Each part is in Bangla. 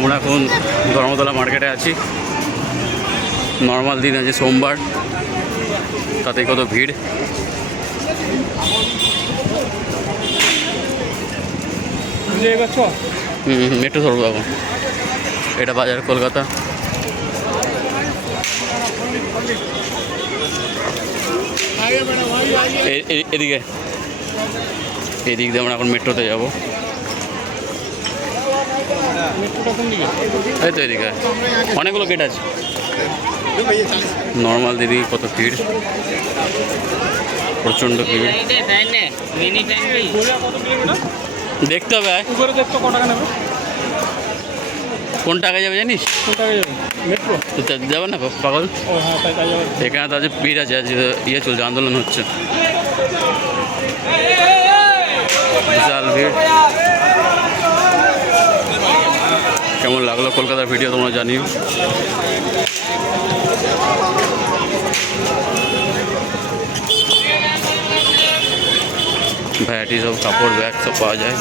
আমরা এখন ধর্মতলা মার্কেটে আছি। নর্মাল দিন আছে সোমবার, তাতে কত ভিড়। মেট্রো ধরবো এখন। এটা বাজার কলকাতা। এদিকে এদিক দিয়ে আমরা এখন মেট্রোতে যাবো। এই তো এদিকে অনেকগুলো গেট আছে। নর্মাল দিদি কত ভিড়, প্রচণ্ড ভিড়। দেখতে হবে কোন টাকায় যাবে জানিস? মেট্রো যাবে না পাগল। এখানে তো আজ ভিড় আছে, আজ ইয়ে চলছে, আন্দোলন হচ্ছে, বিশাল ভিড়। কেমন লাগলো কলকাতার ভিডিও তোমরা জানিও। ভ্যারাইটিস অফ কাপড়, ব্যাগ সব পাওয়া যায়।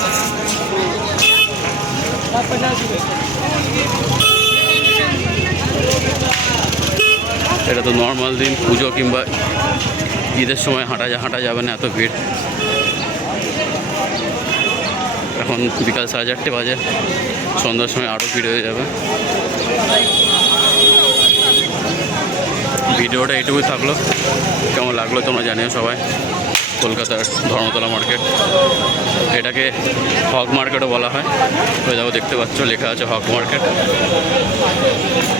এটা তো নর্মাল দিন, পুজো কিংবা ঈদের সময় হাঁটা যাবে না, এত ভিড়। এখন বিকাল 4:30 বাজে, সন্ধ্যার সময় আরও ভিড় হয়ে যাবে। ভিডিওটা এইটুকুই থাকলো, কেমন লাগলো তোমরা জানিও সবাই। কলকাতার ধর্মতলা মার্কেট, এটাকে হক মার্কেটও বলা হয়। তো যাবো, দেখতে পাচ্ছ লেখা আছে হক মার্কেট।